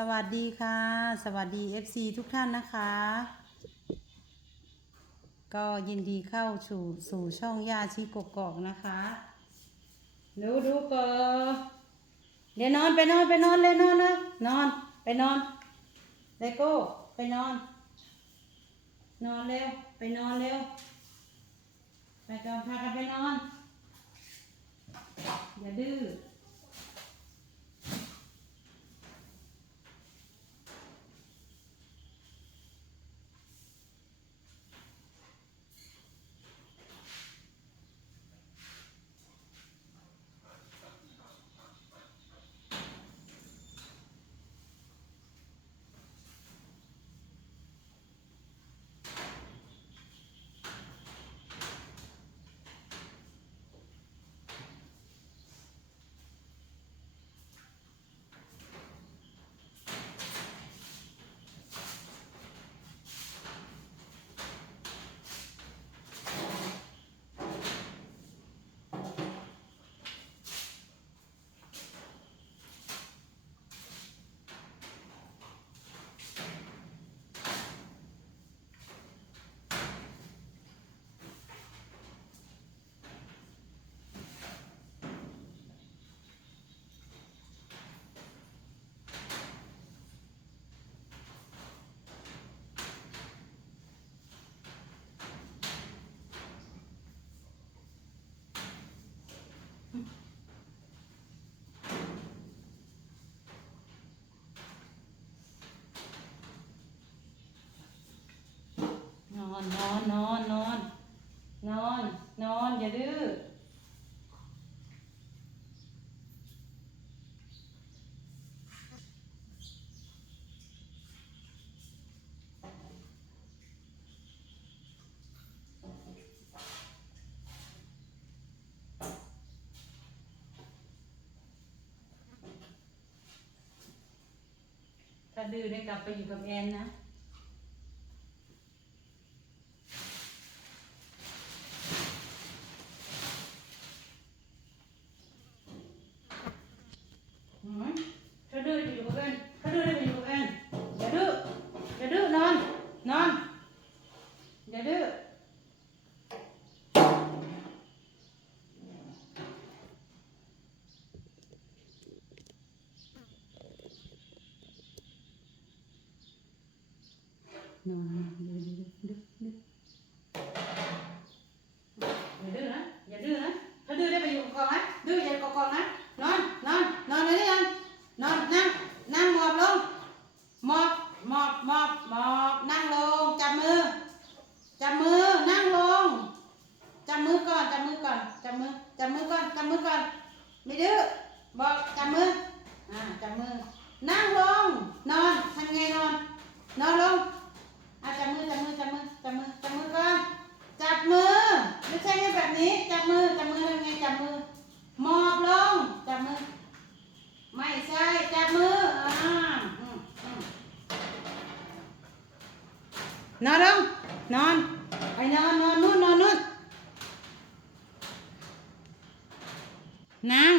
สวัสดีค่ะ สวัสดี FC ทุกท่านนะคะ ก็ยินดีเข้าสู่สู่ช่องยาชีกกอกนะคะดูดูก่อนเดี๋ยวนอนไปนอนไปนอนเลยนอนนะนอนไปนอนเลโก้ไปนอน นอนเร็วไปนอนเร็วไปกันพากันไปนอน อย่าดื้อ น อนนอนนอนนอนนอนนอนอย่าดื้อถ้าดื้อได้กลับไปอยู่กับแอนนะ หืมถ้าดื้อจะอยู่กับเอ็นถ้าดื้อได้ไปอยู่กับเอ็นอย่าดื้ออย่าดื้อนอนนอนอย่าดื้อ นอนนอนดื้อดื้อดื้อดื้ออย่าดื้อนะ อย่าดื้อนะ ถ้าดื้อได้ไปอยู่กับกองนะ ดื้ออย่ากับกองนะ นอน นอน นอนเลยยังนอนนั่ง นั่งหมอบลง หมอบ หมอบ หมอบ หมอบ นั่งลง จับมือ จับมือ นั่งลง จับมือก่อน จับมือก่อน จับมือ จับมือก่อน จับมือก่อน ไม่ดื้อบอกจับมืออ่าจับมือ นั่งลง นอนทำไงนอน นอนลงอะจับมือจับมือจับมือจับมือจับมือก่อน จับมือ ไม่ใช่แค่แบบนี้ จับมือ จับมือทำไงจับมือ หมอบลง จับมือ ไม่ใช่ จับมืออ่าอนอนลงนอนไปนอนนอนนู่นนอนนู่นนั่ง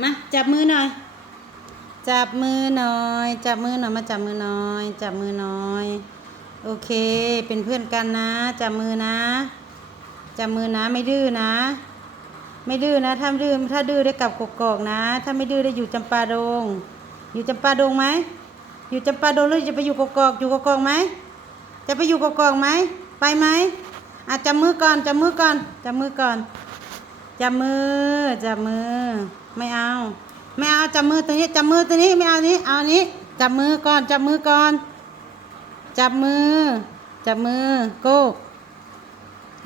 มาจับมือหน่อย จับมือหน่อย จับมือหน่อยมาจับมือหน่อย จับมือหน่อย โอเค เป็นเพื่อนกันนะ จับมือนะ จับมือนะไม่ดื้อนะ ไม่ดื้อนะ ถ้าดื้อถ้าดื้อได้กลับกกอกนะ ถ้าไม่ดื้อได้อยู่จำปาดง อยู่จำปาดงไหมอยู่จำปาดงหรือจะไปอยู่กกอกอยู่กกอกไหมจะไปอยู่กกอกไหมไปไหมอะจับมือก่อนจับมือก่อนจับมือก่อนจับมือจับมือ ไม่เอา ไม่เอาจับมือตัวนี้จับมือตัวนี้ไม่เอานี้เอานี้จับมือก่อนจับมือก่อน จับมือ จับมือโกก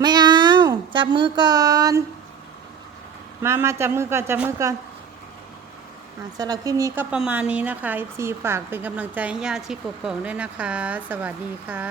ไม่เอา จับมือก่อน มามาจับมือก่อนจับมือก่อนอสำหรับคลิปนี้ก็ประมาณนี้นะคะ FC ฝากเป็นกำลังใจให้ญาติชิโกโกงด้วยนะคะ สวัสดีค่ะ